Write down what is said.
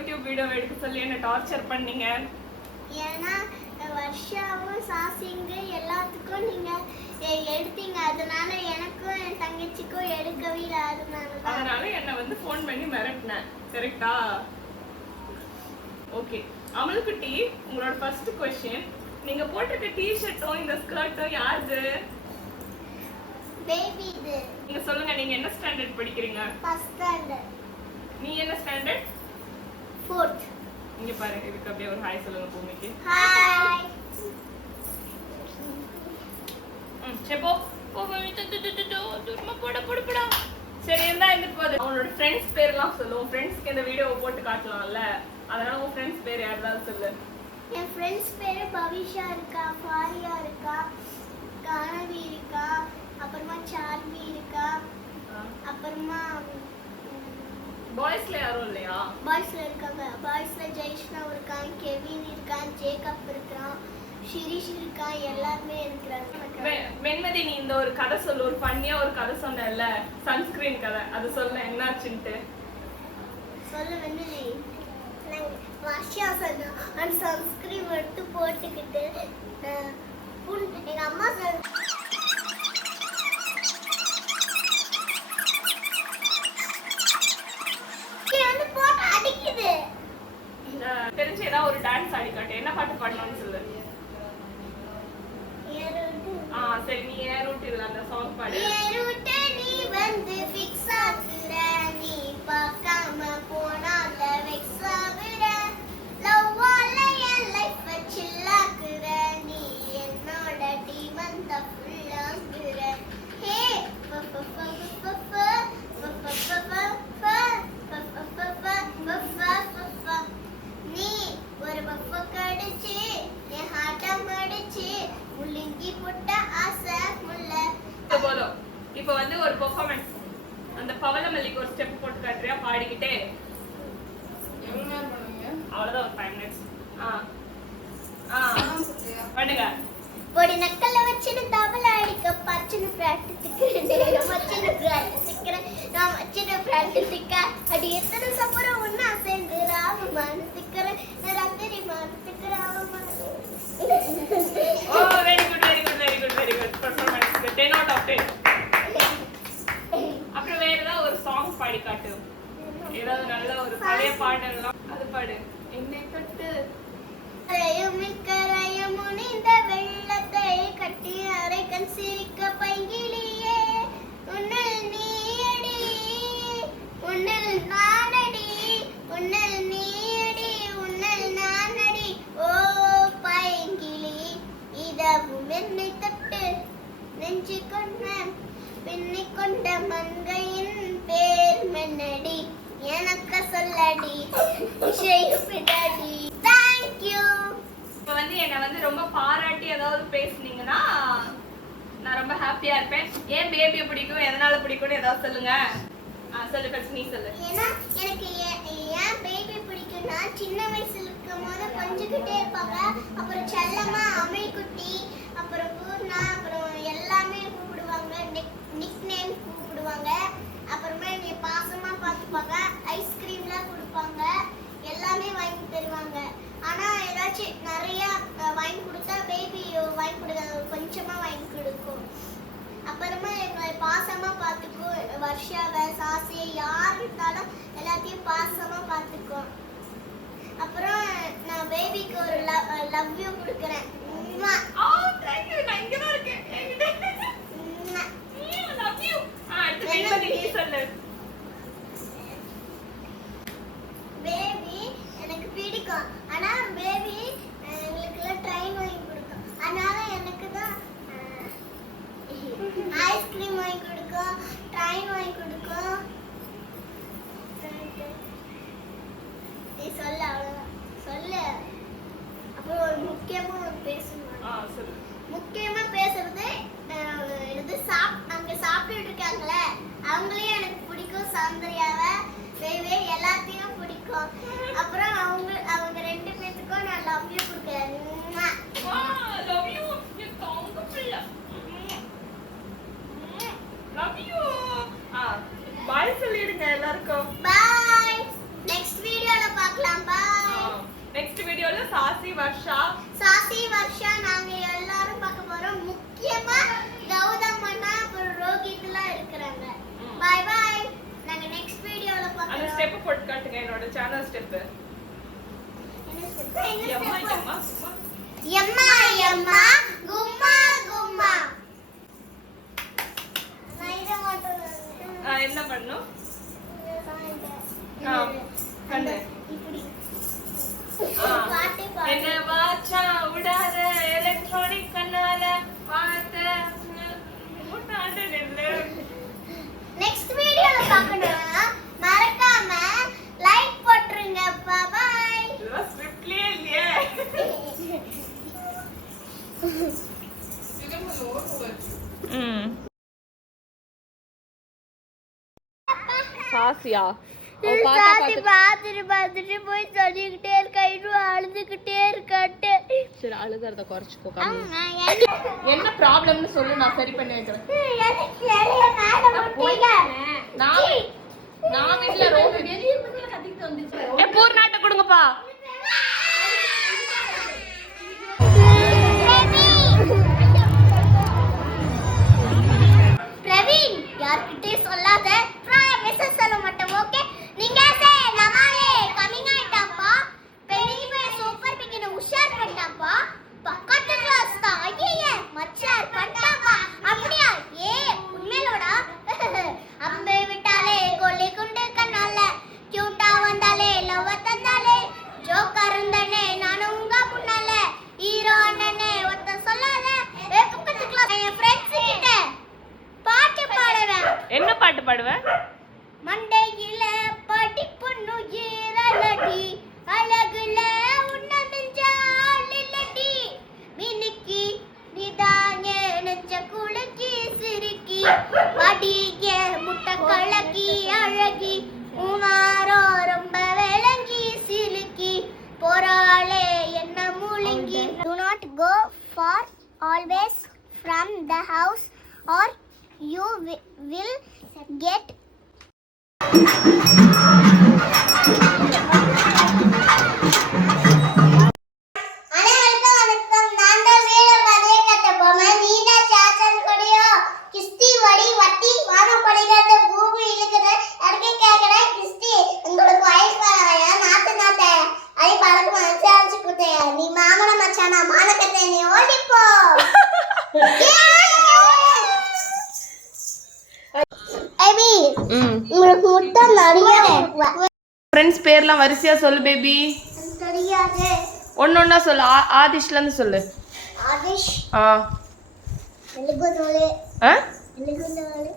YouTube video எடுக்க சொல்லி என்ன டார்ச்சர் பண்ணீங்க? ஏன்னா வர்ஷாவும் சாசிங்க எல்லாத்துக்கும் நீங்க எடுத்தீங்க, அதனால எனக்கும் என் தங்கச்சிக்கும் எடுக்கவே இல்லை. அதனால என்ன வந்து ஃபோன் பண்ணி மிரட்டினேன், கரெக்டா? ஓகே அமல்குட்டி, உங்களோட ஃபர்ஸ்ட் क्वेश्चन, நீங்க போட்டிருக்க டி-ஷர்ட்டும் இந்த ஸ்கர்ட்டும் யாருது? பேபி இது. நீங்க சொல்லுங்க, நீங்க என்ன ஸ்டாண்டர்ட் படிக்கிறீங்க? First standard. நீ என்ன ஸ்டாண்டர்ட்? 4th. இங்க பாருங்க, இதுக்கு அப்படியே ஒரு ஹாய் சொல்லுங்க பூமிக்கு. ஹாய். செப்போ பூமி தூரமா போடா. சரி இருந்தா எந்திட்டு போகுது. அவங்களோட ஃப்ரெண்ட்ஸ் பேர்லாம் சொல்லுவோம். ஃப்ரெண்ட்ஸ்க்கு இந்த வீடியோவை போட்டு காட்டலாம்ல, அதனால உன் ஃப்ரெண்ட்ஸ் பேர் யாராவது சொல்லு. என் ஃப்ரெண்ட்ஸ் பேரு பவிஷா இருக்கா, ஃபாரியா இருக்கா, கானவி இருக்கா, அப்புறமா சார்வி இருக்கா, அப்புறமா பாய்ஸ்ல யாரும் இல்லையா? பாய்ஸ்ல இருக்காங்க. பாய்ஸ்ல ஜெய்ஷ்ணா இருக்கான், கெவின் இருக்கான், ஜேக்கப் இருக்கான், ஷிரிஷ் இருக்கான், எல்லாருமே இருக்கிறாங்க. வெண்மதி, நீ இந்த ஒரு கதை சொல்லு. ஒரு ஃபன்னியா ஒரு கதை சொன்னேன்ல, சன்ஸ்கிரீன் கதை, அது சொல்ல என்னாச்சுன்ட்டு சொல்ல. வெண்மதி, வர்ஷா சொன்னா அந்த சன்ஸ்கிரீன் எடுத்து போட்டுக்கிட்டு எங்க அம்மா சொன்ன தெரிஞ்சு ஏதாவது ஒரு டான்ஸ் ஆடி காட்டு. என்ன பாட்டு பாடணும்னு சொல்லு. சரி, நீ ஏ ரூட் இதுல அந்த சாங் பாடு. ஏ ரூட் நீ வந்து ஃபிக்ஸ் ஆகுற, நீ பார்க்காம போனால வெக்ஸ் ஆகுற, லவ்வால என் லைஃப் சில்லாக்குற, நீ என்னோட டீமந்த ஃபுல்லாக்குற. ஹே நீ ஒரு பஃப கடிச்சு என் ஹார்ட்ட மடிச்சு முழுங்கி போட்ட ஆசை முள்ள. போதும். இப்போ வந்து ஒரு பெர்ஃபார்மன்ஸ், அந்த பவளமல்லிக்கு ஒரு ஸ்டெப் போட்டு காட்டுறியா பாடிக்கிட்டே? எவ்வளவு நேரம் பண்ணுவீங்க? அவ்வளவுதான், ஒரு 5 minutes. பண்ணுங்க. பொடி நக்கல்ல வச்சுட்டு தவள அடிக்க பச்சனை பிராக்டிஸ்க்கு மச்சனை பிராக்டிஸ்க்கு நான் மச்சனை பிராக்டிஸ்க்க அடி எத்தனை சப்பரம் ஒண்ணா சேர்ந்து ராம மானத்துக்கிற ராத்திரி மானத்துக்கு ராம ஓ very good performance. 10 out of 10. அப்புறம் வேற ஏதாவது ஒரு சாங் பாடி காட்டு. ஏதாவது நல்ல ஒரு பழைய பாடலாம் அது பாடு. என்னை தொட்டு கரையும் முனிந்த வெள்ளத்தை கட்டி அரைக்கண் சிரிக்க பைங்கிலியே, உன்னில் நீயடி உன்னில் நானடி, உன்னில் நீயடி உன்னில் நானடி, ஓ பைங்கிலி இதவும் என்னை தொட்டு நெஞ்சு கொண்ட பின்னி கொண்ட மங்கையின் பேர் மென்னடி, எனக்கு சொல்லடி செய்யுடடி. தேங்க்யூ. இப்போ வந்து என்னை வந்து ரொம்ப பாராட்டி ஏதாவது பேசுனீங்கன்னா நான் ரொம்ப ஹாப்பியா இருப்பேன். ஏன் பேபியை பிடிக்கும், எதனால பிடிக்கும்னு ஏதாவது சொல்லுங்க. சொல்லு ஃபர்ஸ்ட், நீ சொல்லு. ஏன்னா எனக்கு ஏன் பேபி பிடிக்கும்னா, சின்ன வயசுல இருக்கும் போது கொஞ்சிக்கிட்டே இருப்பாங்க, அப்புறம் செல்லமா அமிழ்குட்டி, அப்புறம் பூர்ணா, அப்புறம் எல்லாமே கூப்பிடுவாங்க, நிக் நேம் கூப்பிடுவாங்க, அப்புறமா என்னை பாசமா பார்த்துப்பாங்க, ஐஸ்கிரீம்லாம் கொடுப்பாங்க, எல்லாமே வாங்கி தருவாங்க. ஆனா ஏதாச்சும் நிறைய வாங்கி கொடுத்தா பேபி வாங்கி கொடுக்காது, கொஞ்சமா வாங்கி கொடுக்கும். அப்புறமா எங்களை பாசமா பார்த்துக்கும். வர்ஷாவை சாசியை யார் இருந்தாலும் எல்லாத்தையும் பாசமா பார்த்துக்கும். அப்புறம் நான் பேபிக்கு ஒரு லவ் யூ கொடுக்குறேன். பேபி எனக்கு பிடிக்கும், ஆனா பேபி எங்களுக்குலாம் ட்ரெயின் வாங்கி கொடுக்கும், அதனால எனக்கு தான் ஐஸ்கிரீம் வாங்கி கொடுக்கும், ட்ரெயின் வாங்கி கொடுக்கும். நீ சொல்ல, அவ்வளோதான் சொல்லு. அப்புறம் ஒரு முக்கியமா பேசணும். முக்கியமா பேசுறது இது அங்க சாப்பிட்டு இருக்காங்களே அவங்களையும் எனக்கு பிடிக்கும், சௌந்தர்யாவை வேவே எல்லாத்தையும் பிடிக்கும். அப்புறம் அவங்க 2 பேத்துக்கும் நான் லவ் யூ கொடுக்குறேன். பாய் சொல்லிடுங்க எல்லாருக்கும். பாய். நெக்ஸ்ட் வீடியோல பார்க்கலாம். சாசி வர்ஷா. சாசி வர்ஷா நாங்க எல்லாரும் பார்க்க போறோம். முக்கியமா கௌதம் அண்ணா அப்புறம் ரோஹித்லாம் இருக்கிறாங்க. By by. நாங்க நெக்ஸ்ட் வீடியோல அந்த பார்க்கலாம். ஸ்டெப் போட்டு காட்டுங்க என்னோட சேனல் ஸ்டெப். எம்மா எம்மா எம்மா எம்மா கும்மா கும்மா. நான் இத மாட்டேன். என்ன பண்ணனும்? கண்ணு இப்படி பாட்டு பாடு. என்ன வாச்சா விடாத எலக்ட்ரானிக் கண்ணால பார்த்த முட்டாண்ட நில்லு. நெக்ஸ்ட் வீடியோல பார்க்கணும்னா மறக்காம லைக் போட்டுருங்க. Bye bye. இதெல்லாம் ஸ்கிரிப்ட்லயே இல்லையே. சாசியா பாத்துட்டு போய் சொல்லிக்கிட்டே இருக்கா. இன்னும் அழுதுகிட்டே இருக்காட்டு. சரி அழுகிறத குறைச்சிக்கோ. என்ன ப்ராப்ளம்னு சொல்லு, நான் சரி பண்ணி வைக்கிறேன். நான் வீட்டுல பூர்ணாட்ட கொடுங்கப்பா. பிரவீன் யார்கிட்டே சொல்லாத. மெசேஜ் சொல்ல மாட்டோம். ஓகே நீங்க நமாலே கமிங் ஆயிட்டாப்பா. பெரிய சூப்பர் பிகின உஷார் பண்ணிட்டாப்பா. பக்கத்து கிளாஸ் தான். ஐயே மச்சார் பண்ணிட்டாப்பா. அப்படியா? ஏ உண்மையிலோடா. அம்பே விட்டாலே கொல்லி குண்டு கண்ணால கியூட்டா வந்தாலே லவ் தந்தாலே ஜோக்கர் இருந்தானே நானும் உங்க முன்னால ஹீரோ அண்ணனே ஒத்த சொல்லாத. பக்கத்து கிளாஸ் என் ஃப்ரெண்ட்ஸ் கிட்ட பாட்டு பாடுவேன். என்ன பாட்டு பாடுவ? மண்டையில படிப்புன்னு ஏறலடி அழகுல உன்னமிஞ்சாலில்லடி மினுக்கி நிதாங்க நெஞ்ச குலுக்கி சிரிக்கி படிய முட்டை கலக்கி அழகி உமாரோ ரொம்ப விளங்கி சிலுக்கி போராளே என்ன முழுங்கி. Do not go far, always from the house or you will get friends பேர்லாம் வரிசையா சொல்லு பேபி. தெரியாது. ஒன்னொன்னா சொல்லு. ஆதிஷ்ல இருந்து சொல்லு. ஆதிஷ் ஆ எழுகுதோலே ஆ எழுகுதோலே.